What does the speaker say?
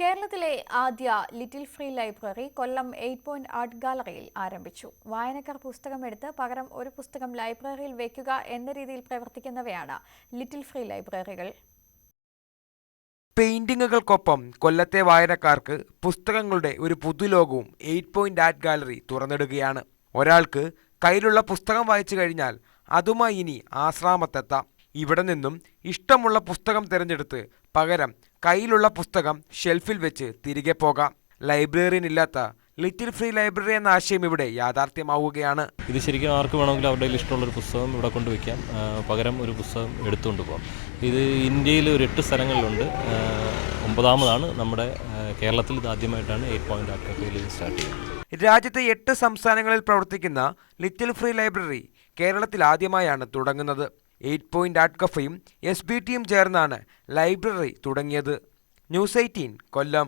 കേരളത്തിലെ ആദ്യ little free library കൊല്ലം 8 point art ഗാലറിയിൽ ആരംഭിച്ചു. വായനക്കാർ പുസ്തകമെടുത്ത് പകരം ഒരു പുസ്തകം ലൈബ്രറിയിൽ വയ്ക്കുക എന്ന രീതിയിൽ പ്രവർത്തിക്കുന്നവയാണ് ലിറ്റിൽ ഫ്രീ ലൈബ്രറികൾ. പെയിന്റിങ്ങുകൾക്കൊപ്പം കൊല്ലത്തെ വായനക്കാർക്ക് പുസ്തകങ്ങളുടെ ഒരു പുതുലോകവും 8 പോയിന്റ് ആർട്ട് ഗാലറി തുറന്നിടുകയാണ്. ഒരാൾക്ക് കയ്യിലുള്ള പുസ്തകം വായിച്ചു കഴിഞ്ഞാൽ അതുമായി ഇനി ആശ്രാമത്തെത്താം. ഇവിടെ നിന്നും ഇഷ്ടമുള്ള പുസ്തകം തിരഞ്ഞെടുത്ത് പകരം കയ്യിലുള്ള പുസ്തകം ഷെൽഫിൽ വെച്ച് തിരികെ പോകാം. ലൈബ്രറിയനില്ലാത്ത ലിറ്റിൽ ഫ്രീ ലൈബ്രറി എന്ന ആശയം ഇവിടെ യാഥാർത്ഥ്യമാവുകയാണ്. ഇത് ശരിക്കും ആർക്ക് വേണമെങ്കിലും അവരുടെ ഇഷ്ടമുള്ളൊരു പുസ്തകം ഇവിടെ കൊണ്ടുവയ്ക്കാം, പകരം ഒരു പുസ്തകം എടുത്തുകൊണ്ട് പോകാം. ഇത് ഇന്ത്യയിൽ ഒരു 8 സ്ഥലങ്ങളിലുണ്ട്. 9ാമതാണ് നമ്മുടെ കേരളത്തിൽ. ഇത് ആദ്യമായിട്ടാണ് 8 പോയിന്റ് ആർട്ട് കഫേയിൽ സ്റ്റാർട്ട് ചെയ്യുന്നത്. രാജ്യത്തെ 8 സംസ്ഥാനങ്ങളിൽ പ്രവർത്തിക്കുന്ന ലിറ്റിൽ ഫ്രീ ലൈബ്രറി കേരളത്തിൽ ആദ്യമായാണ് തുടങ്ങുന്നത്. 8 പോയിന്റ് ആർട്ട് കഫയും SBTയും ചേർന്നാണ് ലൈബ്രറി തുടങ്ങിയത്. ന്യൂസ് 18 കൊല്ലം.